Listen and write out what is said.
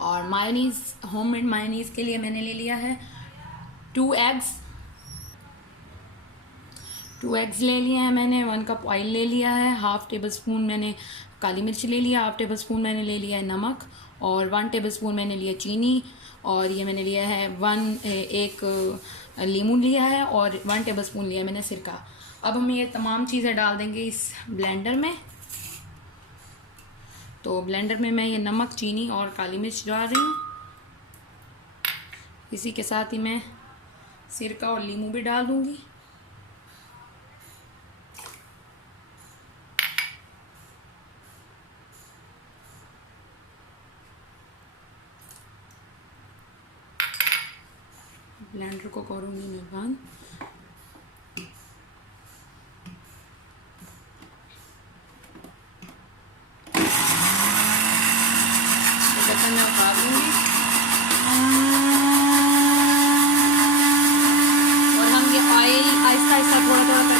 और mayonnaise, homemade mayonnaise के लिए मैंने ले लिया है 2 एग्स। 2 एग्स ले लिए हैं मैंने। 1 कप ऑयल ले लिया है। 1/2 टेबल स्पून मैंने काली मिर्च ले लिया। 1/2 टेबल स्पून मैंने ले लिया है नमक, और 1 टेबल स्पून मैंने लिया चीनी, और ये मैंने लिया है एक लीमू लिया है, और 1 टेबल स्पून लिया है मैंने सिरका। अब हम ये तमाम चीज़ें डाल देंगे इस ब्लेंडर में। तो ब्लेंडर में मैं ये नमक, चीनी और काली मिर्च डाल रही हूँ। इसी के साथ ही मैं सिरका और लीमू भी डाल दूँगी। ब्लेंडर को करूँगी मैं बंद। बर्तन में उतार दूँगी और हम ये ऑयल आहिस्ता आहिस्ता थोड़ा थोड़ा